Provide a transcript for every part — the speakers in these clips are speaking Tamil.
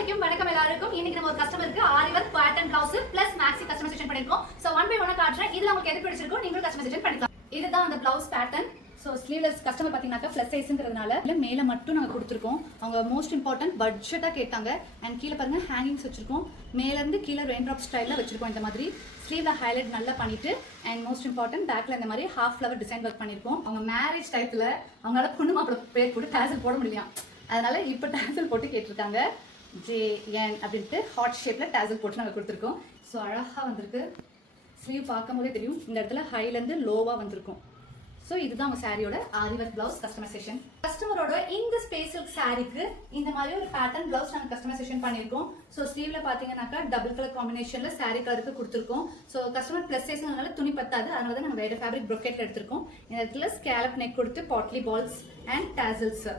அஸ்ஸலாமு வணக்கம் எல்லாருக்கும். இன்னைக்கு நம்ம ஒரு கஸ்டமருக்கு aari work pattern blouse plus maxi customization பண்ணிருக்கோம். சோ ஒன் பை ஒன் காட்றேன். இதுல உங்களுக்கு எது பிடிச்சிருக்கோ நீங்களும் கஸ்டமைசேஷன் பண்ணிக்கலாம். இதுதான் அந்த blouse pattern. So sleeveless customer பாத்தீங்கன்னா பிளஸ் சைஸ்ங்கிறதுனால இல்ல மேல மட்டும் நாங்க கொடுத்துருக்கோம். அவங்க மோஸ்ட் இம்பார்ட்டன்ட் பட்ஜெட்டா கேட்டாங்க. அண்ட் கீழே பாருங்க ஹேங்கிங்ஸ் வச்சிருக்கோம். மேல இருந்து கீழே ரெயின் டிராப் ஸ்டைல்ல வச்சிருக்கோம். இந்த மாதிரி ஸ்லீவ்ல ஹைலைட் நல்லா பண்ணிட்டு அண்ட் மோஸ்ட் இம்பார்ட்டன்ட் பேக்ல இந்த மாதிரி ஹாஃப் ஃப்ளவர் டிசைன் ஒர்க் பண்ணிருக்கோம். அவங்க மேரேஜ் டைப்ல அவங்களால பொண்ணு மாப்பிள பேர் போட்டு டேசல் போட முடியல, அதனால இப்போ டேசல் போட்டு கேட்டிருக்காங்க. JN அப்படின்ட்டு ஹார்ட் ஷேப்ல டேசல் போட்டு நாங்கள் கொடுத்துருக்கோம். ஸோ அழகாக வந்திருக்கு. ஸ்லீவ் பார்க்கும் போதே தெரியும் இந்த இடத்துல ஹைலேருந்து லோவாக வந்திருக்கும். ஸோ இதுதான் அவங்க சாரியோட ஆரி ஒர்க் பிளவுஸ் கஸ்டமைசேஷன். கஸ்டமரோட இந்த ஸ்பேஷல் சாரிக்கு இந்த மாதிரி ஒரு பேட்டர்ன் பிளவுஸ் நாங்கள் கஸ்டமைசேஷன் பண்ணியிருக்கோம். ஸோ ஸ்லீவ்ல பார்த்தீங்கன்னாக்கா டபுள் கலர் காம்பினேஷன்ல சாரி கலருக்கு கொடுத்துருக்கோம். ஸோ கஸ்டமர் பிளஸ் சைஸ்னால துணி பத்தாது, அதனால தான் நாங்கள் வேற ஃபேப்ரிக் ப்ரொக்கெட்ல எடுத்திருக்கோம். இந்த இடத்துல ஸ்கேலப் நெக் கொடுத்து பாட்லி பால்ஸ் அண்ட் டேசல்ஸ்.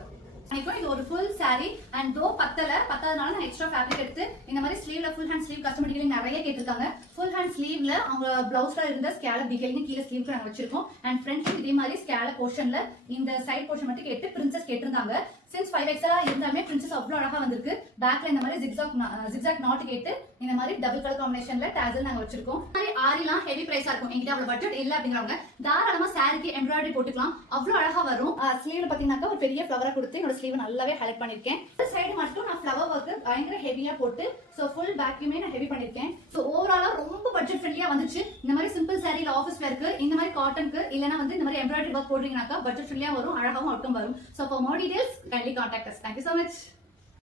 இது ஒரு ஃபுல் சாரி அண்ட் தோ பத்தாதனால நான் எக்ஸ்ட்ரா ஃபேப்ரிக் எடுத்து இந்த மாதிரி ஸ்லீவ்ல full hand sleeve customer dealing நிறைய கேட்டிருக்காங்க. ஃபுல் ஹேண்ட் ஸ்லீவ்ல அவங்க பிளவுஸ்ல இருந்த ஸ்கேலப் டீலிங் கீழே ஸ்லீவ்க்கு நாங்கள் வச்சிருக்கோம். அண்ட் ஃப்ரண்ட்ல இதே மாதிரி ஸ்கேலப் போர்ஷன்ல இந்த சைட் போர்ஷன் மட்டும் கேட்டு பிரின்சஸ் கேட்டிருந்தாங்க. சின்ஸ் 5XL இருந்தாலுமே பிரின்சஸ் அவ்வளோ அழகா வந்திருக்கு. பேக்ல இந்த மாதிரி ஜிக்ஸாக் நாட் கேட்டு இந்த மாதிரி டபுள் கலர் காம்பினேஷன்ல டேசல் நாங்க வச்சிருக்கோம். இந்த மாதிரி ஆரிலாம் ஹெவி பிரைஸா இருக்கும். எங்கிட்ட அவ்வளவு பட்ஜெட் இல்ல அப்படிங்கிறவங்க தாராளமா சாரிக்கு எம்ப்ராய்டரி போட்டுக்கலாம், அவ்வளோ அழகா வரும். ஸ்லீவ்ல பாத்தீங்கன்னா ஒரு பெரிய ஃபிளவரா கொடுத்து என்னோட ஸ்லீவ் நல்லாவே ஹைலைட் பண்ணிருக்கேன். இந்த சைடு மட்டும் நான் ஃபிளவர் ஒர்க் பயங்கர ஹெவியா போட்டு சோ ஃபுல் பேக்குமே நான் ஹெவி பண்ணிருக்கேன். சோ ஓவராலா ரொம்ப பட்ஜெட் ஃப்ரெண்ட்லியா வந்துச்சு. இந்த மாதிரி சிம்பிள் சாரில ஆஃபீஸ் வேர்க்கு இந்த மாதிரி காட்டனுக்கு இல்லனா வந்து இந்த மாதிரி எம்ப்ராய்டரி ஒர்க் போடுறீங்கனாக்கா பட்ஜெட் ஃப்ரெண்ட்லியா வரும், அழகாவும் அவுட்கம் வரும். So for more details kindly contact us. Thank you so much.